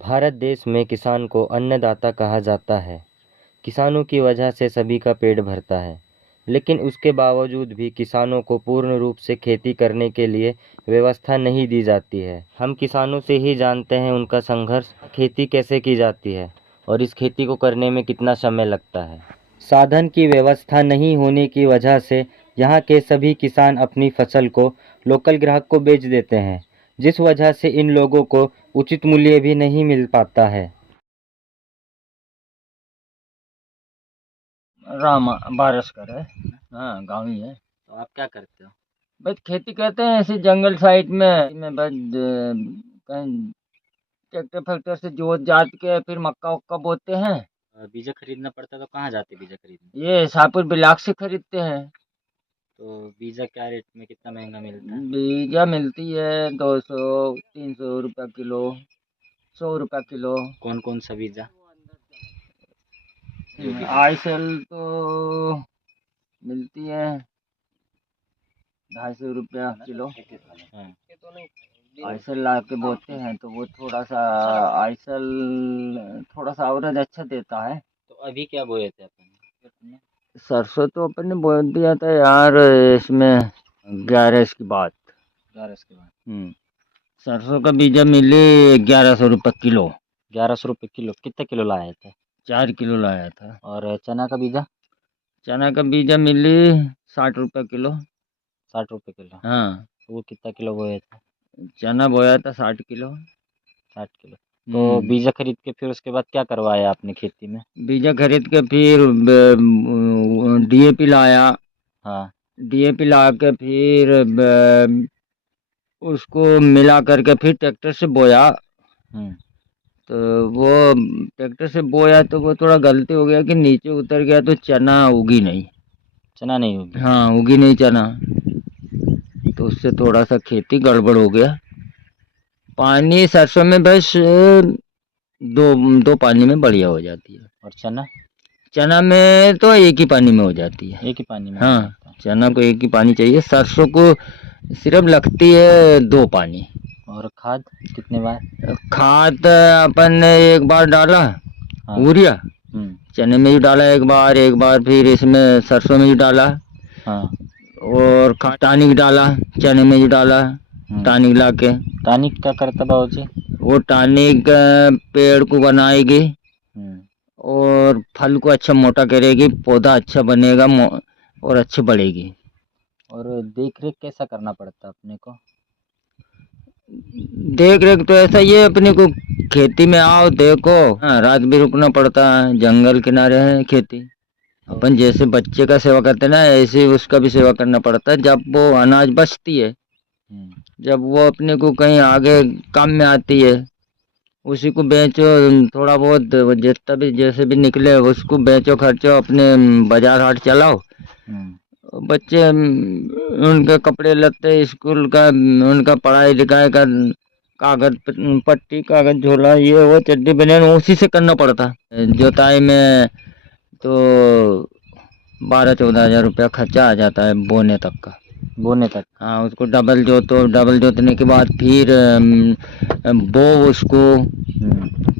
भारत देश में किसान को अन्नदाता कहा जाता है। किसानों की वजह से सभी का पेट भरता है, लेकिन उसके बावजूद भी किसानों को पूर्ण रूप से खेती करने के लिए व्यवस्था नहीं दी जाती है। हम किसानों से ही जानते हैं उनका संघर्ष, खेती कैसे की जाती है और इस खेती को करने में कितना समय लगता है। साधन की व्यवस्था नहीं होने की वजह से यहाँ के सभी किसान अपनी फसल को लोकल ग्राहक को बेच देते हैं, जिस वजह से इन लोगों को उचित मूल्य भी नहीं मिल पाता है। राम बारसकर है। हाँ, गाँव ही है। तो आप क्या करते हो? बस खेती करते हैं ऐसे जंगल साइड में बस कहीं ट्रैक्टर फैक्टर से जोत जात के फिर मक्का उक्का बोते हैं। बीजा खरीदना पड़ता है तो कहाँ जाते बीजा खरीदने? ये शाहपुर ब्लाक से खरीदते हैं। तो बीजा क्या रेट में, कितना महंगा मिलता है? बीजा मिलती है 200-300 रुपया किलो, 100 रुपया किलो। कौन कौन सा बीजा? आईसेल तो मिलती है 250 रुपया किलो। हाँ। आईसेल ला के बोते हैं तो वो थोड़ा सा आईसेल थोड़ा सा एवरेज अच्छा देता है। तो अभी क्या बोए थे अपन? सरसों तो अपन ने बो दिया था यार इसमें 11 की बात। 11 के बाद। सरसों का बीजा मिली 1100 रुपये किलो। 1100 रुपये किलो? कितने किलो लाए थे? 4 किलो लाया था। और चना का बीजा? चना का बीजा मिली 60 रुपये किलो। 60 रुपये किलो? हाँ, तो वो कितना किलो बोए थे? चना बोया था 60 किलो। 60 किलो। तो बीजा खरीद के फिर उसके बाद क्या करवाया आपने खेती में? बीजा खरीद के फिर डीएपी लाया। हाँ। डीएपी ला के फिर उसको मिला करके फिर ट्रैक्टर से बोया। तो वो ट्रैक्टर से बोया तो वो थोड़ा गलती हो गया कि नीचे उतर गया तो चना उगी नहीं। चना नहीं होगी? हाँ, उगी नहीं चना, तो उससे थोड़ा सा खेती गड़बड़ हो गया। पानी सरसों में बस दो दो पानी में बढ़िया हो जाती है। और चना? चना में तो एक ही पानी में हो जाती है। एक ही पानी में? हाँ, चना को एक ही पानी चाहिए। सरसों को सिर्फ लगती है 2 पानी। और खाद कितने बार? खाद अपन ने एक बार डाला। हाँ। यूरिया हम्म। चने में ही डाला एक बार फिर इसमें सरसों में ही डाला। हाँ। और टॉनिक डाला, चने में ही डाला। टॉनिक ला के। टॉनिक क्या करता बाबूजी? वो टॉनिक पेड़ को बनाएगी और फल को अच्छा मोटा करेगी, पौधा अच्छा बनेगा और अच्छी बढ़ेगी। और देख रेख कैसा करना पड़ता है अपने को? देख रेख तो ऐसा ही है, अपने को खेती में आओ देखो। हाँ, रात भी रुकना पड़ता है, जंगल किनारे है खेती। अपन जैसे बच्चे का सेवा करते ना, ऐसे उसका भी सेवा करना पड़ता है। जब वो अनाज बचती है, जब वो अपने को कहीं आगे काम में आती है, उसी को बेचो। थोड़ा बहुत जितना भी जैसे भी निकले उसको बेचो, खर्चो, अपने बाजार हाट चलाओ। बच्चे उनके कपड़े लत्ते स्कूल का, उनका पढ़ाई लिखाई का कागज पट्टी, कागज झोला, ये वो चड्डी बनियान उसी से करना पड़ता। जोताई में तो 12-14 हज़ार रुपया खर्चा आ जाता है बोने तक का। बोने तक? हाँ, उसको डबल जोतो, डबल जोतने के बाद फिर बो उसको।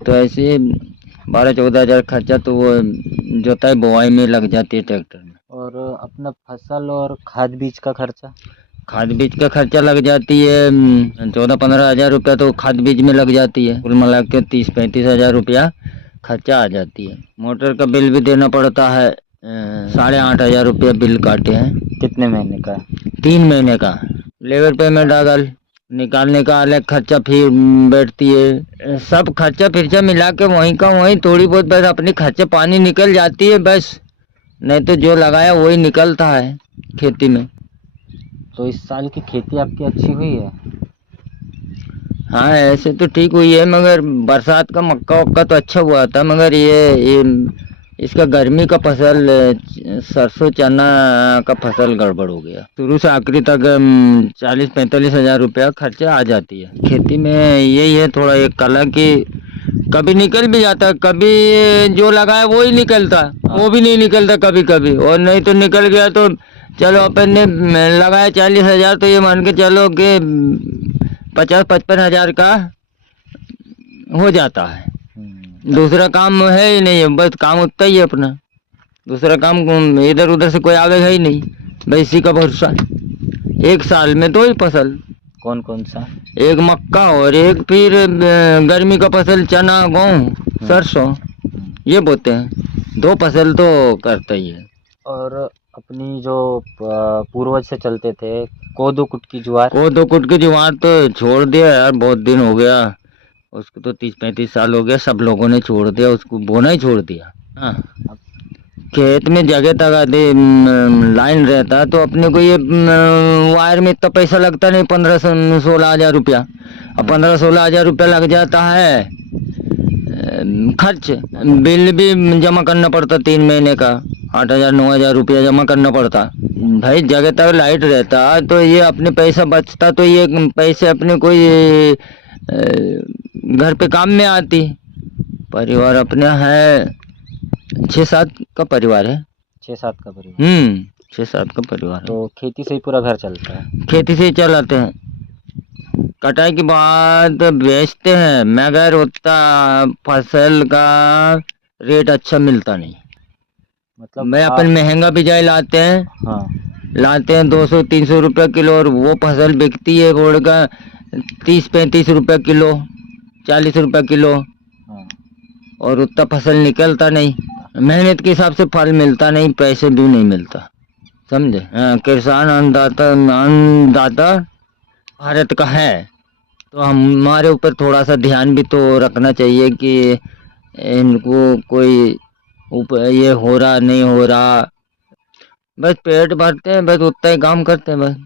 तो ऐसे 12-14 हज़ार खर्चा तो वो जोताई बोआई में लग जाती है ट्रैक्टर में। और अपना फसल और खाद बीज का खर्चा? खाद बीज का खर्चा लग जाती है 14-15 हज़ार रुपया तो खाद बीज में लग जाती है। कुल मिला के 30-35 हज़ार रुपया खर्चा आ जाती है। मोटर का बिल भी देना पड़ता है, 8,500 रुपया बिल काटे हैं। कितने महीने का? 3 महीने का। लेबर पेमेंट अगर निकालने का अलग खर्चा फिर बैठती है। सब खर्चा फिर्चा मिला के वहीं का वहीं थोड़ी बहुत बस अपनी खर्चे पानी निकल जाती है बस, नहीं तो जो लगाया वही निकलता है खेती में। तो इस साल की खेती आपकी अच्छी हुई है? हाँ, ऐसे तो ठीक हुई है, मगर बरसात का मक्का वक्का तो अच्छा हुआ था, मगर ये इसका गर्मी का फसल सरसों चना का फसल गड़बड़ हो गया। शुरू से आखिरी तक 40-45 हज़ार रुपया खर्चा आ जाती है खेती में। यही है थोड़ा एक कला कि कभी निकल भी जाता, कभी जो लगाया वो ही निकलता, वो भी नहीं निकलता कभी कभी। और नहीं तो निकल गया तो चलो अपन ने लगाया 40 हज़ार, तो ये मान के चलो कि 50-55 हज़ार का हो जाता है। दूसरा काम है ही नहीं, बस काम उतना ही है अपना, दूसरा काम इधर उधर से कोई आवेगा ही नहीं, बस इसी का भरोसा। एक साल में 2 ही फसल, कौन कौन सा? एक मक्का और एक फिर गर्मी का फसल चना गेहूँ सरसों, ये बोते हैं। 2 फसल तो करता ही है। और अपनी जो पूर्वज से चलते थे, कोदो कुटकी ज्वार, कोदो कुटकी ज्वार तो छोड़ दिया यार, बहुत दिन हो गया उसको, तो 30-35 साल हो गया, सब लोगों ने छोड़ दिया उसको, बोना ही छोड़ दिया। हाँ, खेत में जगह तक लाइन रहता तो अपने को ये वायर में इतना पैसा लगता नहीं, 15-16 हजार रुपया। अब 15-16 हजार रुपया लग जाता है खर्च, बिल भी जमा करना पड़ता 3 महीने का, 8,000-9,000 रुपया जमा करना पड़ता। भाई जगह तक लाइट रहता तो ये अपने पैसा बचता, तो ये पैसे अपने कोई घर पे काम में आती। परिवार अपने है 6-7 का परिवार है। 6-7 का परिवार। 6-7 का परिवार है। तो खेती से ही पूरा घर चलता है? खेती से ही चलाते हैं, कटाई के बाद बेचते हैं, मगर उतना फसल का रेट अच्छा मिलता नहीं। मतलब मैं अपन महंगा बिजाई लाते हैं। हाँ, लाते हैं 200-300 रुपये किलो, और वो फसल बिकती है गोड़ का 30-35 रुपये किलो, 40 रुपये किलो। हाँ। और उतना फसल निकलता नहीं, मेहनत के हिसाब से फल मिलता नहीं, पैसे भी नहीं मिलता, समझे। हाँ, किसान अन्नदाता भारत का है, तो हमारे ऊपर थोड़ा सा ध्यान भी तो रखना चाहिए कि इनको कोई ये हो रहा नहीं हो रहा, बस पेट भरते हैं, बस उतना ही काम करते हैं बस।